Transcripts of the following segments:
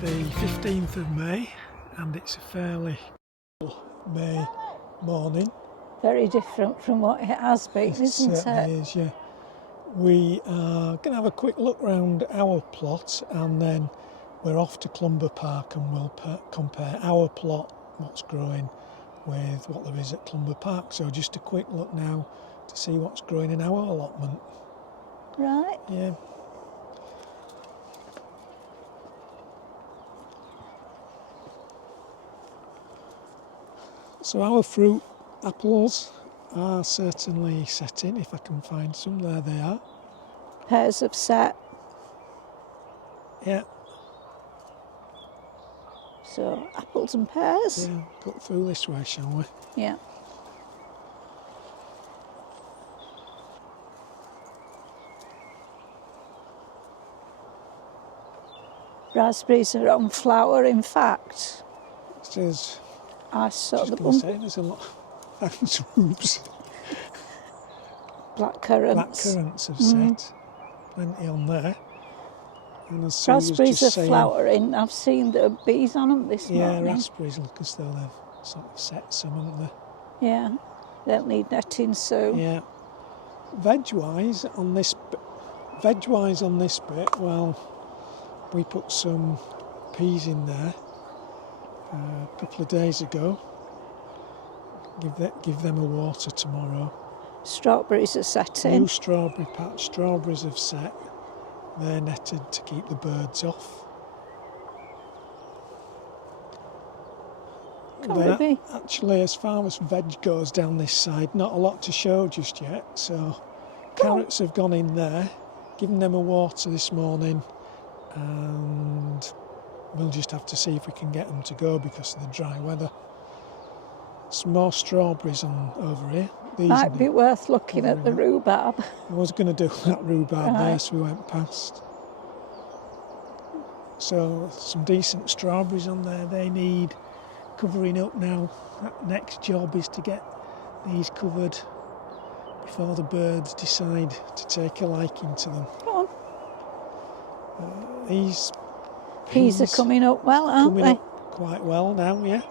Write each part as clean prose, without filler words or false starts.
the 15th of May and it's a fairly May morning. Very different from what it has been, isn't it? Certainly is, yeah. We are going to have a quick look round our plot and then we're off to Clumber Park and we'll compare our plot, what's growing, with what there is at Clumber Park. So just a quick look now to see what's growing in our allotment. Right. Yeah. So our fruit, apples, are certainly setting, if I can find some. There they are. Pears have set. Yeah. So apples and pears. Yeah, cut through this way, shall we? Yeah. Raspberries are on flower, in fact. It is. I saw Just the going to say, there's a lot of thanks, roots. black currants. Black currants have set. Plenty on there. And as Sue was Raspberries are just saying, flowering. I've seen the bees on them this morning. yeah, raspberries look as though they've sort of set some, haven't they? Yeah, they'll need netting soon. Yeah. Veg-wise on this bit, well, we put some peas in there a couple of days ago. Give them a water tomorrow. Strawberries are setting. New strawberry patch. Strawberries have set. They're netted to keep the birds off. Actually, as far as veg goes down this side, not a lot to show just yet. So carrots have gone in there, given them a water this morning, and we'll just have to see if we can get them to go because of the dry weather. Some more strawberries on over here. These might be worth looking at the rhubarb. I was going to do that rhubarb there, so we went past. So some decent strawberries on there. They need covering up now. That next job is to get these covered before the birds decide to take a liking to them. Go on. These peas are coming up well, aren't they? Up quite well now, yeah.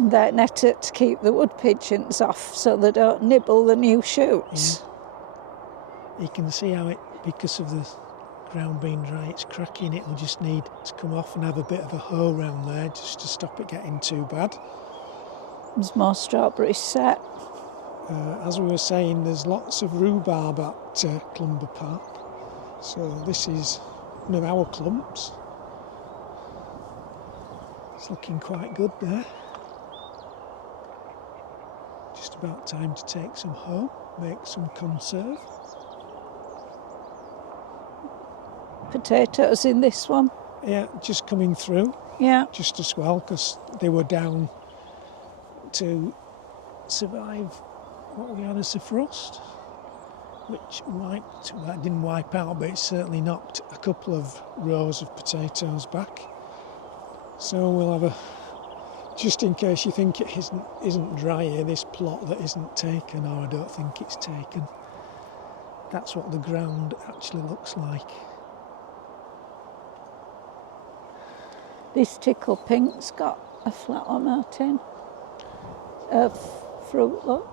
They're netted to keep the wood pigeons off so they don't nibble the new shoots. Yeah. You can see how it, because of the ground being dry, it's cracking. It'll just need to come off and have a bit of a hoe round there just to stop it getting too bad. There's more strawberries set. As we were saying, there's lots of rhubarb at Clumber Park. So this is one of our clumps. It's looking quite good there. Just about time to take some home, make some conserve. Potatoes in this one. Yeah, just coming through. Yeah. Just as well, because they were down to survive what we had as a frost, which didn't wipe out, but it certainly knocked a couple of rows of potatoes back. So we'll have just in case you think it isn't dry here, this plot that isn't taken, or I don't think it's taken, that's what the ground actually looks like. This tickle pink's got a flower, Martin. Fruit, look.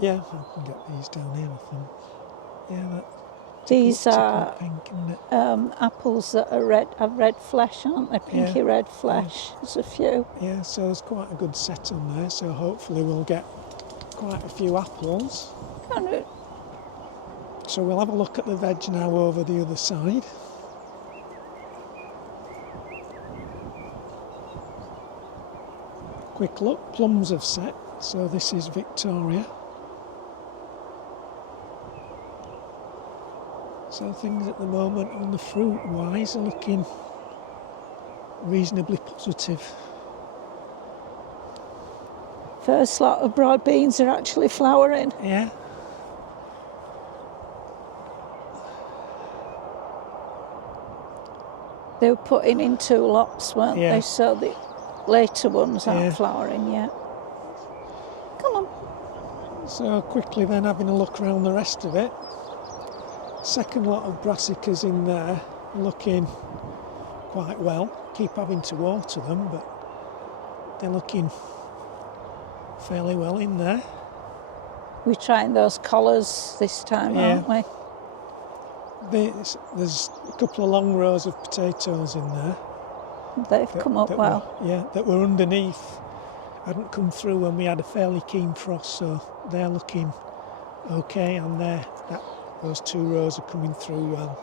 Yeah, I can get these down here, I think. Yeah, these are pink, isn't it? apples that are red, have red flesh, aren't they? Pinky red flesh. Yeah. There's a few. Yeah, so there's quite a good set on there, so hopefully we'll get quite a few apples. So we'll have a look at the veg now over the other side. Quick look, plums have set, so this is Victoria. So things at the moment on the fruit wise are looking reasonably positive. First lot of broad beans are actually flowering. Yeah. They were putting in 2 lots, weren't they? So the later ones aren't flowering yet. Come on. So quickly then having a look around the rest of it. Second lot of brassicas in there, looking quite well. Keep having to water them, but they're looking fairly well in there. We're trying those collars this time, aren't we? There's a couple of long rows of potatoes in there. They've come up well. That were underneath. Hadn't come through when we had a fairly keen frost, so they're looking okay, and those 2 rows are coming through well.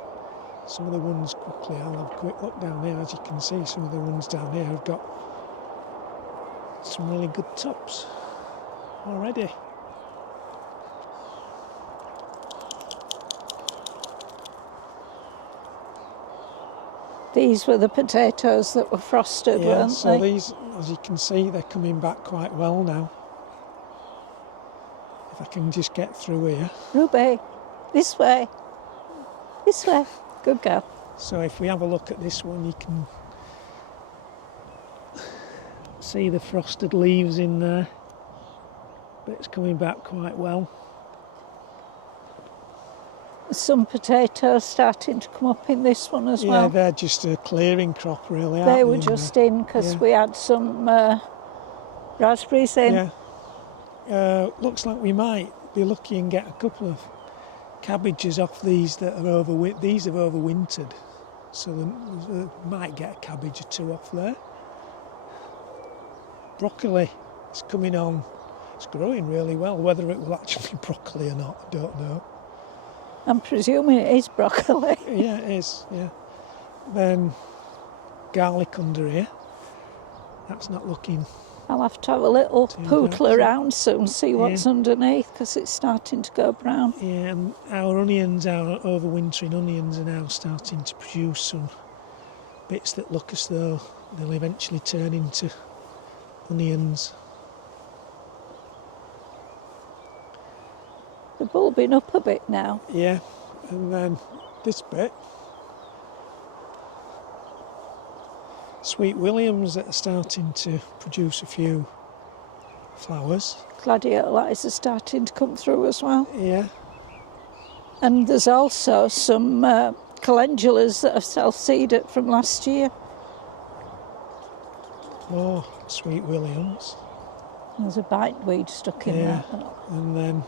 Some of the ones quickly, I'll have a quick look down here. As you can see, some of the ones down here have got some really good tops already. These were the potatoes that were frosted, weren't they? So these, as you can see, they're coming back quite well now. If I can just get through here. Ruby, this way. This way. Good girl. So if we have a look at this one, you can see the frosted leaves in there, but it's coming back quite well. Some potatoes starting to come up in this one as well. Yeah, they're just a clearing crop, really. They were just in because we had some raspberries in. Yeah. Looks like we might be lucky and get a couple of cabbages off these that are these have overwintered, so we might get a cabbage or 2 off there. Broccoli is coming on. It's growing really well. Whether it will actually be broccoli or not, I don't know. I'm presuming it is broccoli. Yeah, it is, yeah. Then garlic under here. That's not looking... I'll have to have a little pootle around soon, see what's underneath, because it's starting to go brown. Yeah, and our overwintering onions are now starting to produce some bits that look as though they'll eventually turn into onions. They're bulbing up a bit now. Yeah, and then this bit, Sweet Williams that are starting to produce a few flowers. Gladiolus are starting to come through as well. Yeah. And there's also some calendulas that have self-seeded from last year. Oh, Sweet Williams. There's a bindweed stuck in there. And then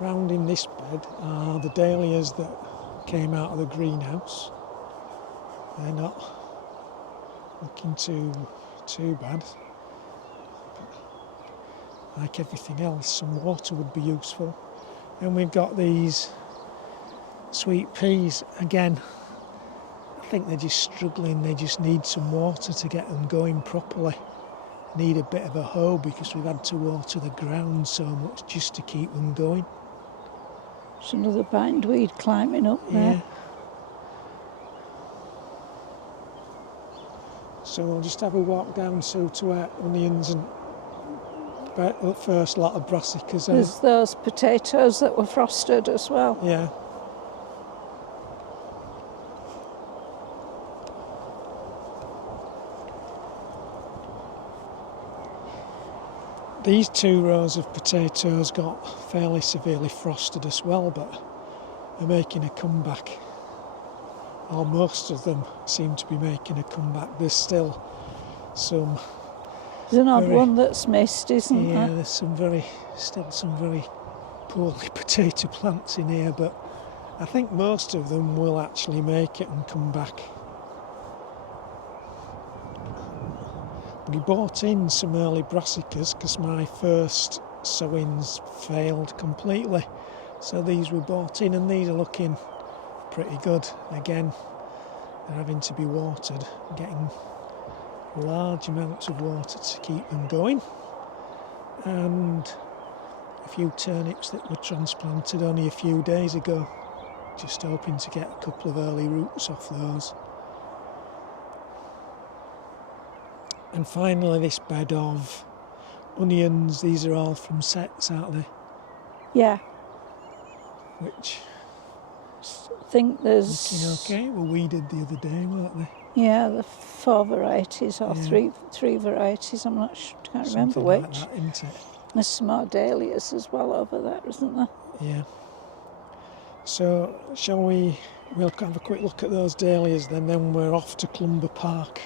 rounding this bed are the dahlias that came out of the greenhouse. They're not looking too bad. But like everything else, some water would be useful. And we've got these sweet peas again. I think they're just struggling. They just need some water to get them going properly. Need a bit of a hoe because we've had to water the ground so much just to keep them going. There's another bindweed climbing up there. Yeah. So we'll just have a walk down to our onions and the first lot of brassicas. There's those potatoes that were frosted as well. Yeah. These 2 rows of potatoes got fairly severely frosted as well, but are making a comeback. Or most of them seem to be making a comeback. There's still some... There's an odd one that's missed, isn't there? Yeah, there's still some very poorly potato plants in here, but I think most of them will actually make it and come back. We bought in some early brassicas because my first sowings failed completely. So these were bought in and these are looking pretty good. Again, they're having to be watered, getting large amounts of water to keep them going. And a few turnips that were transplanted only a few days ago. Just hoping to get a couple of early roots off those. And finally this bed of onions. These are all from sets, aren't they? Yeah. Which... I think there's... Looking okay. Well, weeded the other day, weren't they? Yeah, the 4 varieties or three varieties. I'm not sure, can't remember which. Like that, isn't it? There's some more dahlias as well over there, isn't there? Yeah. So, shall we we'll have a quick look at those dahlias then we're off to Clumber Park.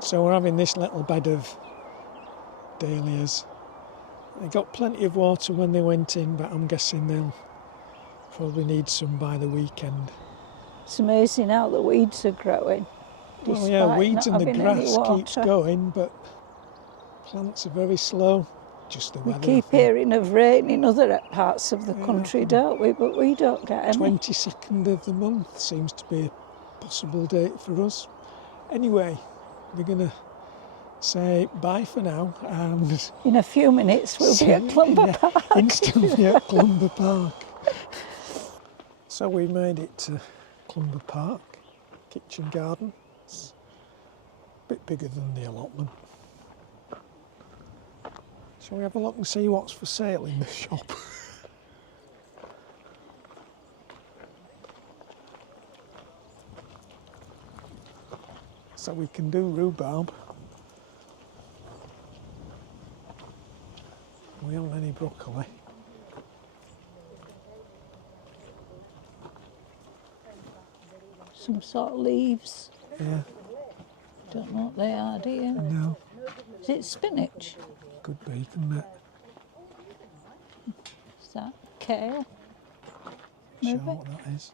So we're having this little bed of dahlias. They got plenty of water when they went in, but I'm guessing they'll probably need some by the weekend. It's amazing how the weeds are growing. Well, yeah, weeds and the grass keep keeps going, but plants are very slow. Just the weather. We keep hearing of rain in other parts of the country, don't we? But we don't get any. 22nd of the month seems to be a possible date for us. Anyway, we're going to say bye for now, and in a few minutes we'll be at Clumber Park. Instantly at Clumber Park. So we made it to Clumber Park, kitchen garden. It's a bit bigger than the allotment. Shall we have a look and see what's for sale in the shop? So we can do rhubarb. We haven't any broccoli. Some sort of leaves. Yeah. Don't know what they are, do you? No. Is it spinach? Could be, couldn't it? Is that kale? Sure Maybe. what that is.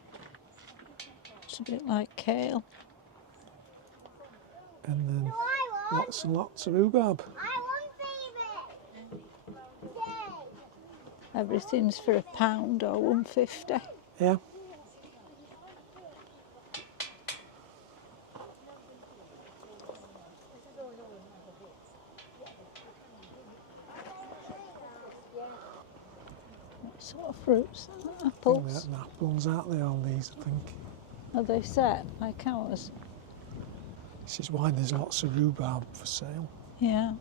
It's a bit like kale. And then lots and lots of rhubarb. Everything's for £1 or £1.50. Yeah. What sort of fruits? Apples? Apples, aren't they, all these, I think? Are they set like ours? This is why there's lots of rhubarb for sale. Yeah.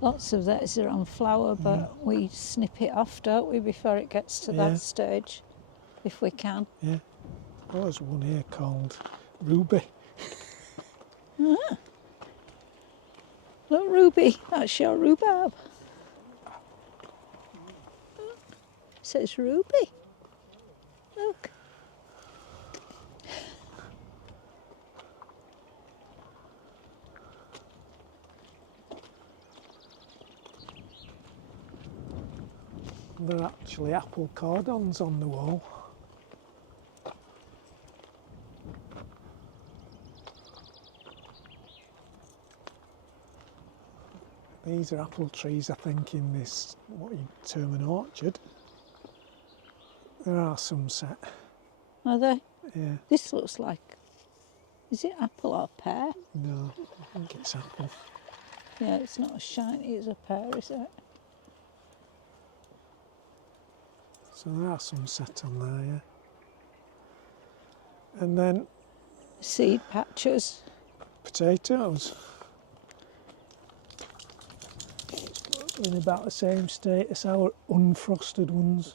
Lots of those are on flower, but we snip it off, don't we, before it gets to that stage, if we can. Yeah. Oh, there's one here called Ruby. Ah. Look, Ruby, that's your rhubarb. It says Ruby. Look. There are actually apple cordons on the wall. These are apple trees, I think, in this, what you'd term an orchard. There are some set. Are they? Yeah. This looks like, is it apple or pear? No, I think it's apple. Yeah, it's not as shiny as a pear, is it? So there are some set on there, yeah. And then Seed patches. potatoes. In about the same state as our unfrosted ones.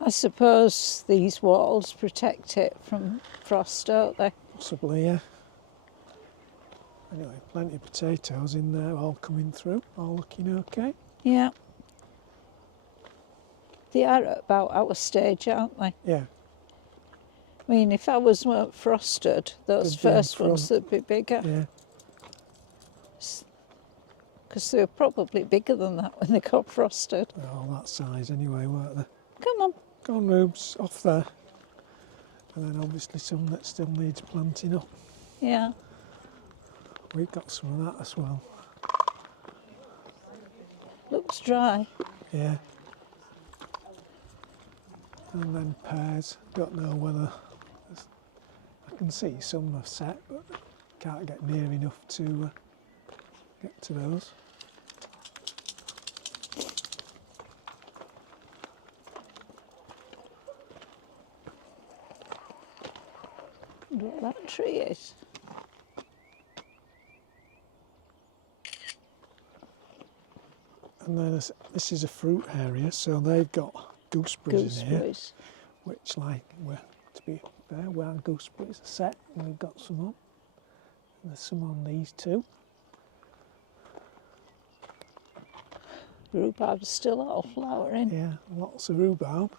I suppose these walls protect it from frost, don't they? Possibly, yeah. Anyway, plenty of potatoes in there, all coming through, all looking okay. Yeah. They are at about our stage, aren't they? Yeah. I mean, if ours weren't frosted, those first ones would be bigger. Yeah. Because they were probably bigger than that when they got frosted. They're all that size anyway, weren't they? Come on. Go on, Rubes, off there. And then obviously some that still needs planting up. Yeah. We've got some of that as well. Looks dry. Yeah. And then pears. Don't know whether... I can see some are set, but can't get near enough to get to those. What that tree is. And then this is a fruit area, so they've got gooseberries in here, which, like, to be fair, our gooseberries are set, and we've got some on. And there's some on these too. Rhubarb's still all flowering. Yeah, lots of rhubarb.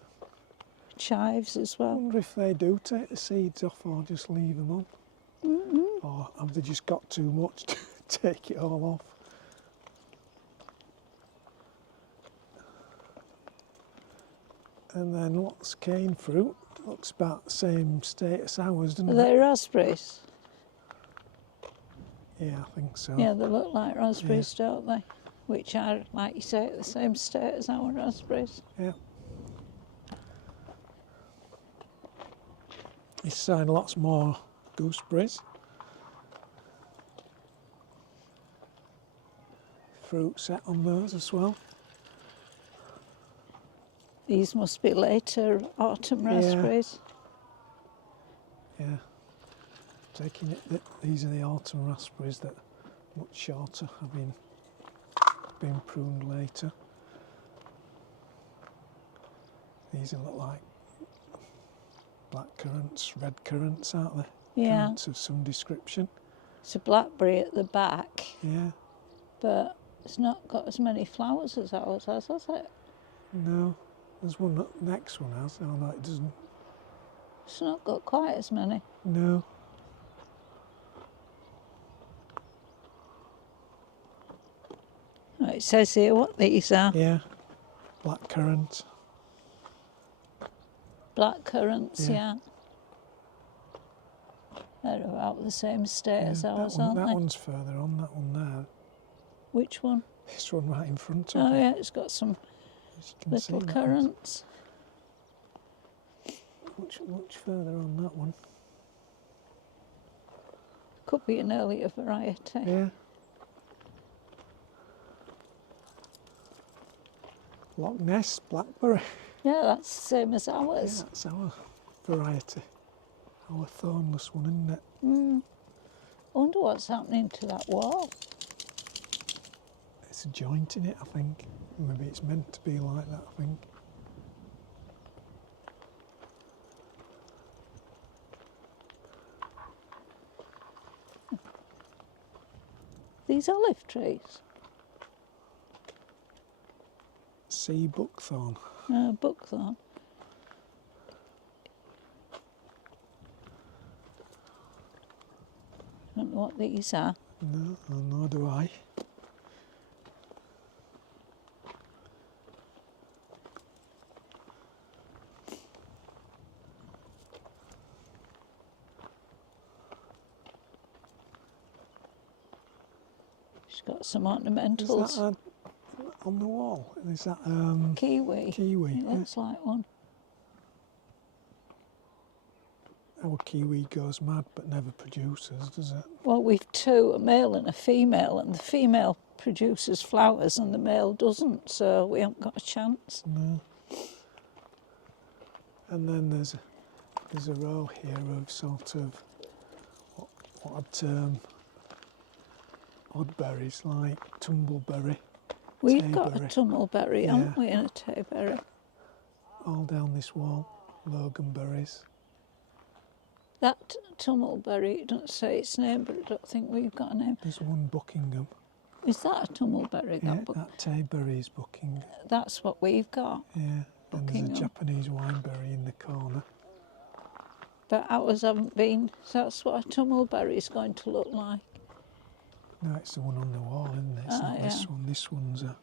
Chives as I well. wonder if they do take the seeds off or just leave them on. Or have they just got too much to take it all off? And then lots of cane fruit. Looks about the same state as ours, doesn't Are it? they raspberries? Yeah, I think so. Yeah, they look like raspberries, don't they? Which are, like you say, at the same state as our raspberries. Yeah. He's selling lots more gooseberries. Fruit set on those as well. These must be later autumn raspberries. Yeah. Taking it that these are the autumn raspberries that are much shorter, have been pruned later. These look like black currants, red currants, aren't they? Yeah. Currants of some description. It's a blackberry at the back, Yeah. but it's not got as many flowers as ours has it? No. There's one, the next one has. Oh no, it doesn't. It's not got quite as many. No. Oh, it says here what these are. Yeah. Black currant. Black currants, Yeah. They're about the same state as ours, that one, aren't that they? one's further on, that one there. Which one? This one right in front of Oh you. yeah, it's got some As you can little see, that currants. one's much further on, that one. Could be an earlier variety. Yeah. Loch Ness blackberry. Yeah, that's the same as Yeah, ours. that's our variety. Our thornless one, isn't it? I wonder what's happening to that wall. It's a joint in it, I think. Maybe it's meant to be like that, I think. These olive trees. Sea buckthorn. Buckthorn. I don't know what these are. No, nor do I. She's got some Is ornamentals. that on the wall? Is that Kiwi. kiwi? It looks like one. Our kiwi goes mad but never produces, does it? Well, we've two, a male and a female, and the female produces flowers and the male doesn't, so we haven't got a chance. No. And then there's a row here of sort of what I'd term odd berries like tumbleberry, We've got a tayberry, tumbleberry, Yeah. haven't we, and a tayberry. all down this wall. Loganberries. That tumbleberry, it doesn't say its name, but I don't think we've got a name. There's one Buckingham. Is that a tumbleberry? Yeah, that tayberry is Buckingham. That's what we've got. Yeah. And there's Buckingham. a Japanese wineberry in the corner. But ours haven't been. So that's what a tumbleberry is going to look like. No, it's the one on the wall, isn't it? It's not this yeah. one. This one's a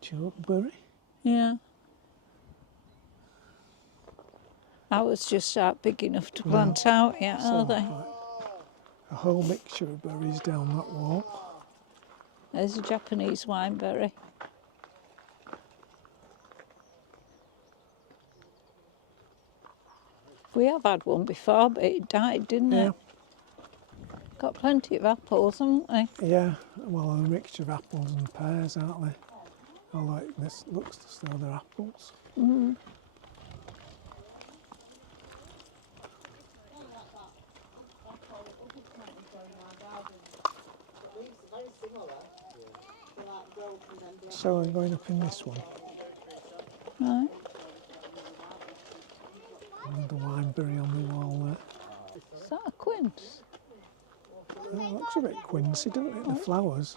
chokeberry. Yeah. Ours just aren't big enough to plant out yet, So, are they? a whole mixture of berries down that wall. There's a Japanese wineberry. We have had one before, but it died, didn't Yeah. it? Got plenty of apples, haven't we? Yeah, well, a mixture of apples and pears, aren't they? I like this. Looks as though they're apples. So I'm going up in this one. Right. And the wineberry on the wall there. Is that a quince? That looks a bit quincy, doesn't it? The flowers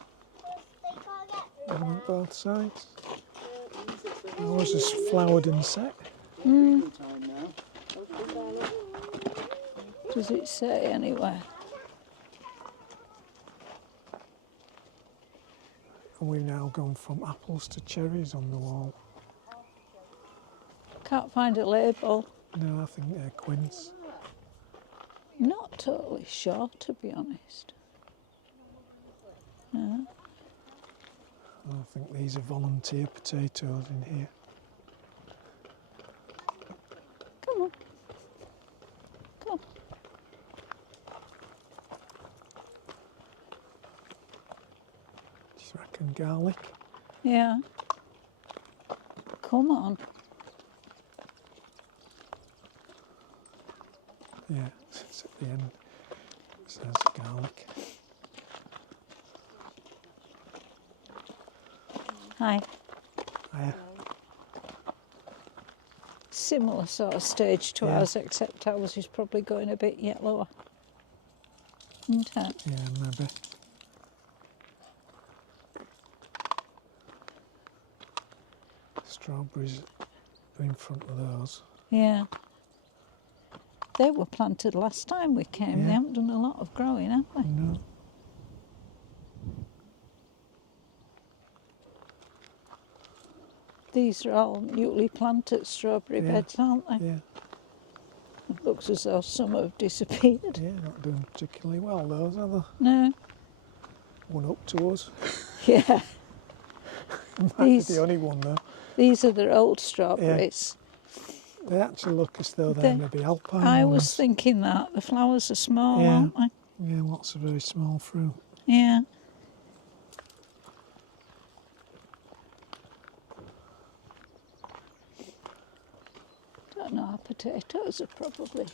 on both sides. Ours is flowered and set. Does it say anywhere? And we've now gone from apples to cherries on the wall. Can't find a label. No, I think they're quince. Not totally sure, to be honest. No. I think these are volunteer potatoes in here. Come on. Come on. Do you reckon garlic? Yeah. Come on. Yeah, it's at the end. It says garlic. Hi. Yeah. Similar sort of stage to Yeah. ours, except ours is probably going a bit yellower. Isn't it? Yeah, maybe. Strawberries are in front of those. Yeah. They were planted last time we came. Yeah. They haven't done a lot of growing, have they? No. These are all newly planted strawberry Yeah. beds, aren't they? Yeah. It looks as though some have disappeared. Yeah, not doing particularly well, those, are they? No. One up to us. Yeah. Might be the only one, though. These are their old strawberries. They actually look as though they're maybe alpine I ones. was thinking that. The flowers are small, Yeah. aren't they? Yeah, lots of very small fruit. Yeah. Don't know, our potatoes are probably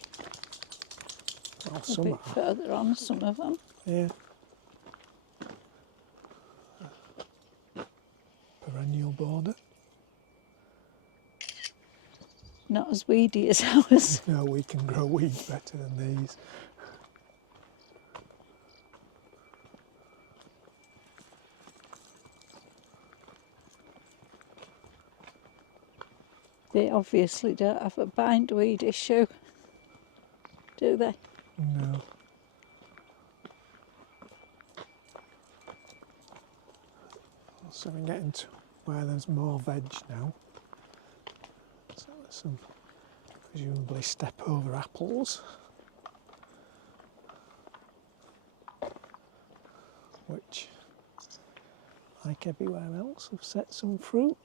Well, a some bit are. further on, some of them. Yeah. Perennial border. Not as weedy as ours. No, we can grow weeds better than these. They obviously don't have a bindweed issue, do they? No. So we're getting to where there's more veg now. So there's some presumably step over apples, which, like everywhere else, have set some fruit.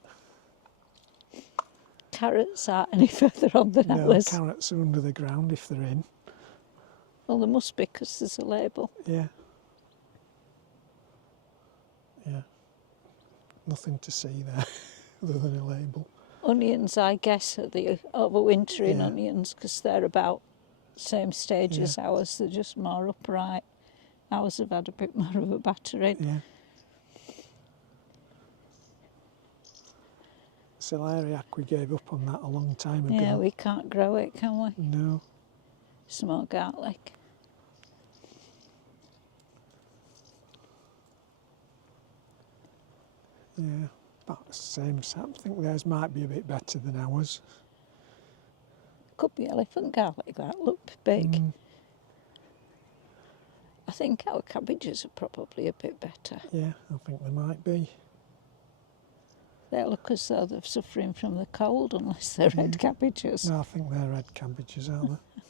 Carrots aren't any further on than No, ours. carrots are under the ground if they're in. Well, there must be because there's a label. Yeah. Yeah. Nothing to see there other than a label. Onions, I guess, are the overwintering Yeah. onions because they're about the same stage as Yeah. ours. They're just more upright. Ours have had a bit more of a battering. Yeah. Celeriac, we gave up on that a long time ago. Yeah, we can't grow it, can we? No. Some more garlic. Yeah, about the same. I think theirs might be a bit better than ours. Could be elephant garlic, that looked big. Mm, I think our cabbages are probably a bit better. yeah, I think they might be. They look as though they're suffering from the cold, unless they're red cabbages. No, I think they're red cabbages, aren't they?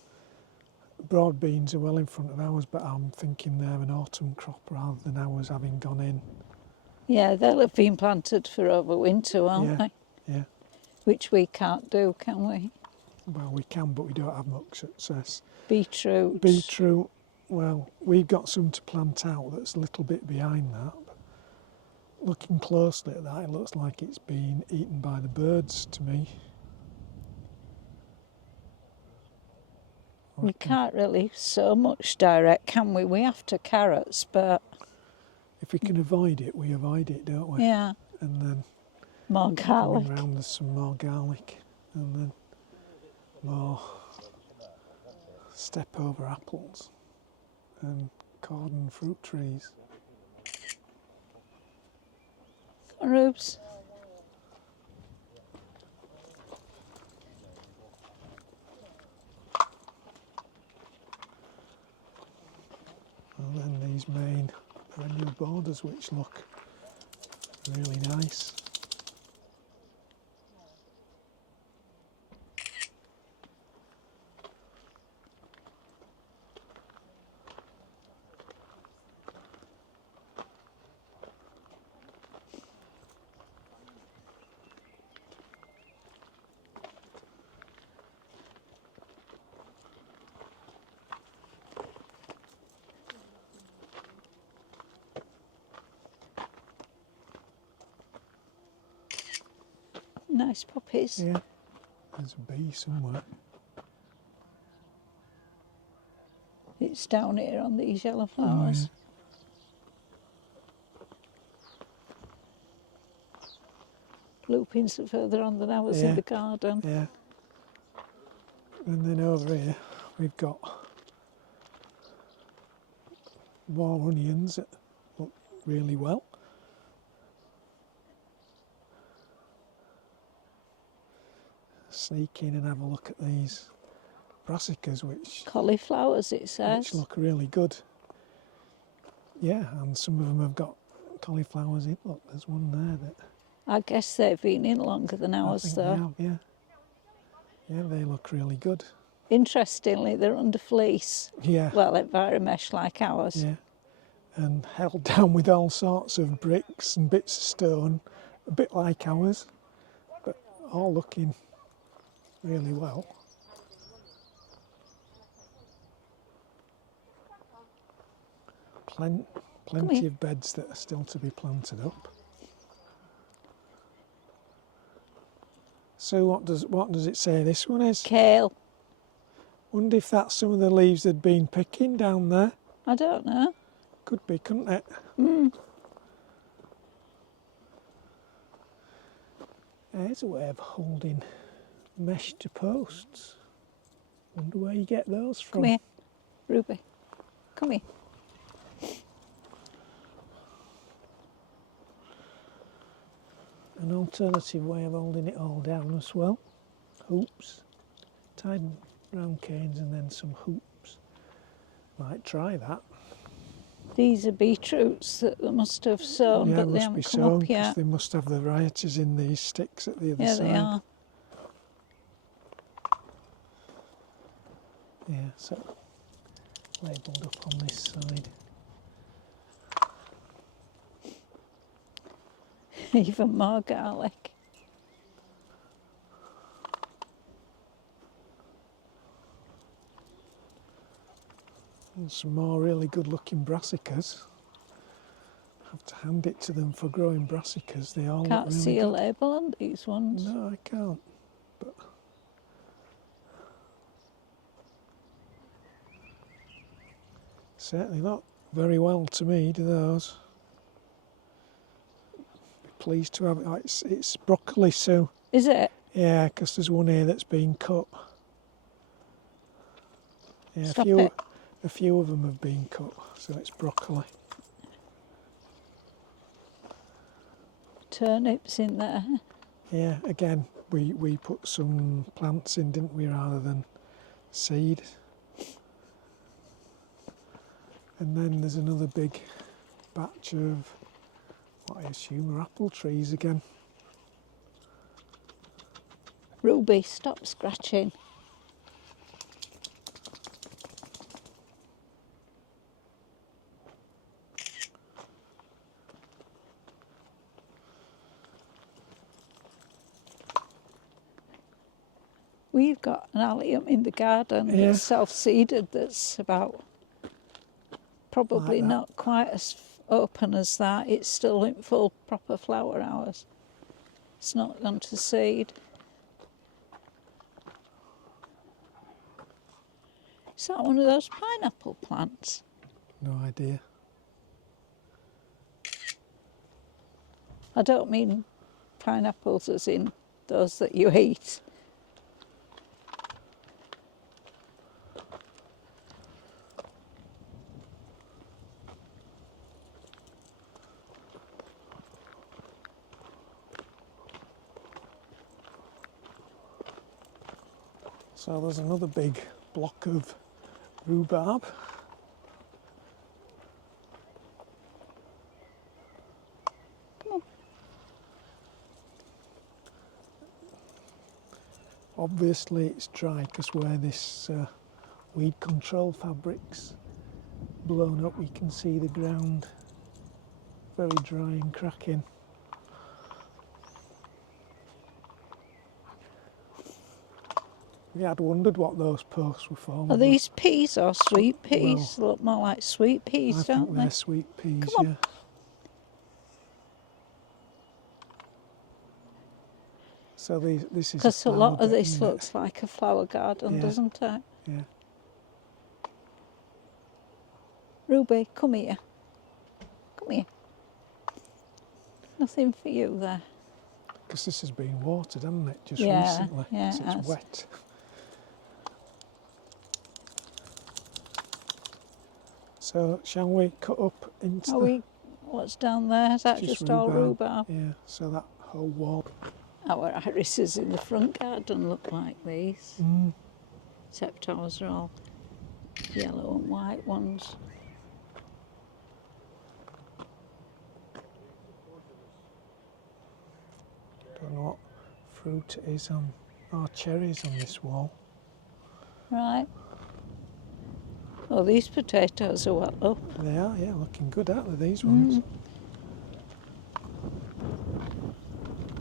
Broad beans are well in front of ours, but I'm thinking they're an autumn crop rather than ours having gone in. Yeah, they'll have been planted for over winter, won't Yeah. they? Yeah. Which we can't do, can we? Well, we can, but we don't have much success. Beetroot. Beetroot, well, we've got some to plant out that's a little bit behind that. But looking closely at that, it looks like it's been eaten by the birds to me. We can't really sow much direct, can we? We have to carrots, but If we can avoid it, we avoid it, don't we? yeah, And then more garlic. going round, there's some more garlic, and then more step over apples, and cordon fruit trees. Rubes. And then these main perennial borders, which look really nice. Nice poppies. Yeah, there's a bee somewhere. It's down here on these yellow Oh, flowers. Lupins are further on than ours in the garden. Yeah. And then over here we've got more onions that look really well. Sneak in and have a look at these brassicas, which Cauliflowers, it says. look really good. Yeah, and some of them have got cauliflowers in. Look, there's one there that I guess they've been in longer than ours, I think though. they have, yeah. Yeah, they look really good. Interestingly, they're under fleece. Yeah. Well, enviromesh like ours. Yeah. And held down with all sorts of bricks and bits of stone, a bit like ours, but all looking really well. Plenty of beds that are still to be planted up. So what does it say this one is? Kale. Wonder if that's some of the leaves they'd been picking down there. I don't know. Could be, couldn't it? There's a way of holding mesh to posts. Wonder where you get those from. Come here, Ruby. Come here. An alternative way of holding it all down as well. Hoops. Tied round canes and then some hoops. Might try that. These are beetroots that they must have sown, but they haven't come up yet. They must have the varieties in these sticks at the other side. Yeah, they are. Yeah, so labelled up on this side. Even more garlic. And some more really good looking brassicas. Have to hand it to them for growing brassicas. They all Can't look really see a good. label on these ones. No, I can't. But certainly not very well to me, do those? Be pleased to have it. Oh, it's broccoli, Sue. Is it? Yeah, because there's one here that's been cut. Yeah, Stop it. A few of them have been cut, so it's broccoli. Turnips in there. Yeah, again, we put some plants in, didn't we, rather than seed. And then there's another big batch of what I assume are apple trees again. Ruby, stop scratching. We've got an allium in the garden that's self-seeded, that's about probably Like that. not quite as open as that. It's still in full proper flower hours. It's not gone to seed. Is that one of those pineapple plants? No idea. I don't mean pineapples as in those that you eat. So there's another big block of rhubarb. Come on. Obviously it's dry because where this weed control fabric's blown up, you can see the ground very dry and cracking. Yeah, I'd wondered what those posts were for. Are these peas or sweet peas? Well, Look more like sweet peas, I don't think they? they're sweet peas, Come on. yeah. So this is Because a lot of bed, this looks like a flower garden, Yeah. doesn't it? Yeah. Ruby, come here. Come here. Nothing for you there. Because this has been watered, hasn't it, just Yeah, recently? yeah, So it it's has. wet. So shall we cut up into What's down there? Is that just all rhubarb? Yeah, so that whole wall. Our irises in the front garden look like these. Mm. Except ours are all yellow and white ones. Don't know what fruit it is on. Oh, cherries on this wall. Right. Oh, these potatoes are well up. They are, yeah, looking good, aren't they, these ones?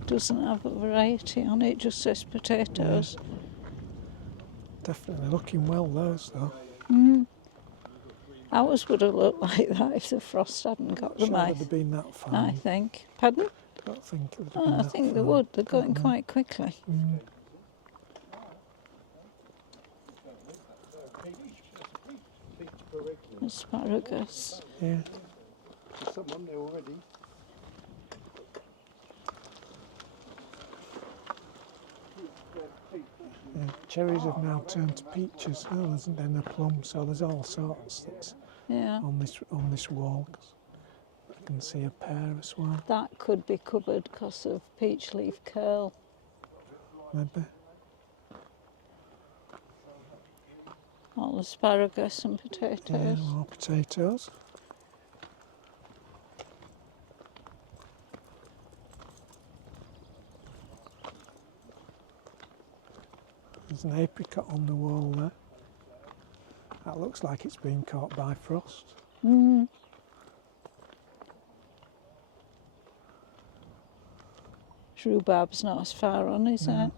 Doesn't have a variety on it, just says potatoes. Yeah. Definitely looking well, those though. Ours would have looked like that if the frost hadn't got them. Sure they'd have been that far. I think. Pardon? Don't think they'd have been Oh, I that think they far. would. They're going quite quickly. Asparagus. Yeah. Someone there already. Yeah. Cherries have now turned to peaches. Oh, there's then a plum, so there's all sorts that's Yeah. on this wall. I can see a pear as well. That could be covered because of peach leaf curl. Maybe. All asparagus and potatoes. Yeah, more potatoes. There's an apricot on the wall there. That looks like it's been caught by frost. Rhubarb's not as far on, is it?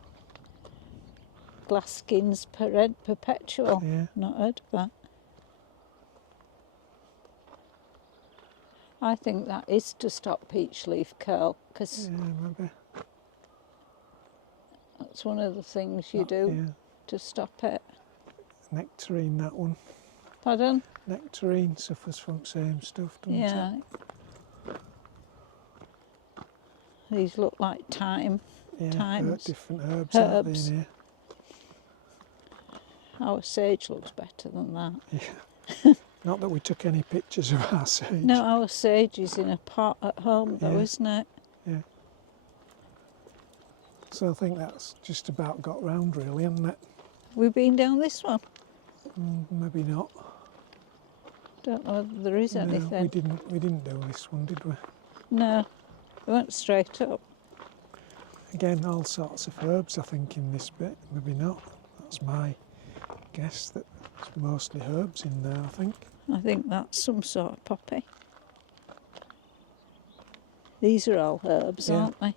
Glasskin's perpetual. Yeah. Not heard of that. I think that is to stop peach leaf curl because Yeah, maybe. that's one of the things you do to stop it. Nectarine, that one. Pardon? Nectarine suffers from same stuff, doesn't Yeah. it? These look like thyme. Yeah, Thymes. different herbs, aren't they, Herbs. in here? Our sage looks better than that. Yeah. Not that we took any pictures of our sage. No, our sage is in a pot at home though, isn't it? Yeah. So I think that's just about got round really, hasn't it? We've been down this one. Maybe not. Don't know whether there is No, anything. we didn't do this one, did we? No, we went straight up. Again, all sorts of herbs I think in this bit, maybe not. That's my guess, that it's mostly herbs in there, I think. I think that's some sort of poppy. These are all herbs, Yeah. aren't they?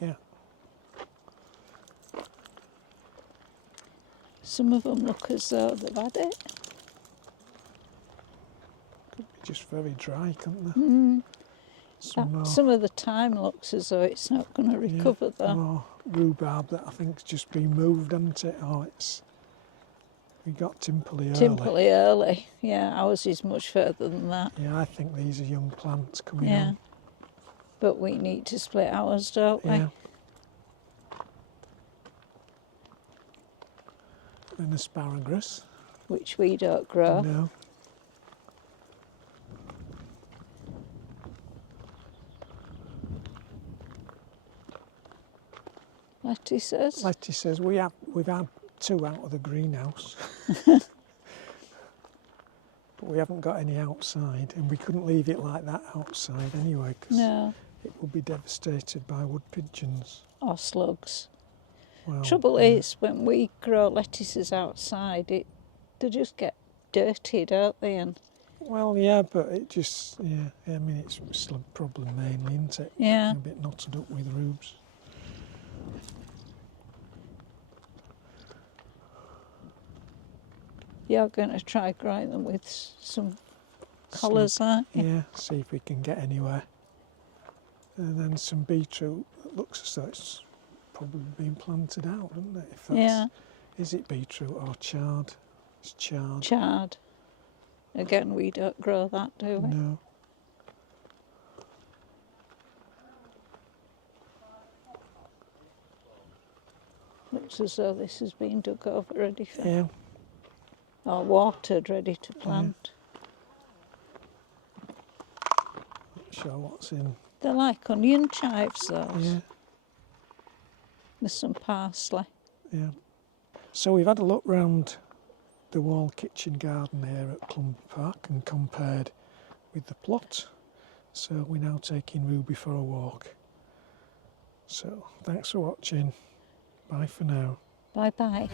Yeah. Some of them look as though they've had it. Could be just very dry, couldn't they? Some of the thyme looks as though it's not going to recover though. More rhubarb that I think's just been moved, hasn't it? Oh, we got Timperley early. Timperley early. Yeah, ours is much further than that. Yeah, I think these are young plants coming Yeah. on. But we need to split ours, don't we? Yeah. And asparagus. Which we don't grow. No. Lettuces. Letty says we've had 2 out of the greenhouse. But we haven't got any outside, and we couldn't leave it like that outside anyway, because No, it will be devastated by wood pigeons. or slugs. Well, Trouble yeah. is, when we grow lettuces outside, they just get dirty, don't they? And Well, yeah, but it just, yeah, I mean, it's a slug problem mainly, isn't it? yeah, A bit knotted up with rubes. you're going to try growing them with some collars, aren't you? Yeah, see if we can get anywhere. And then some beetroot that looks as though it's probably been planted out, doesn't it? If that's, Yeah, is it beetroot or chard? It's chard. chard. Again, we don't grow that, do we? No. Looks as though this has been dug over ready for, Yeah. or watered, ready to plant. Not sure what's in. They're like onion chives, those. Yeah. With some parsley. Yeah. So we've had a look round the wall kitchen garden here at Clumber Park and compared with the plot. So we're now taking Ruby for a walk. So thanks for watching. Bye for now. Bye bye.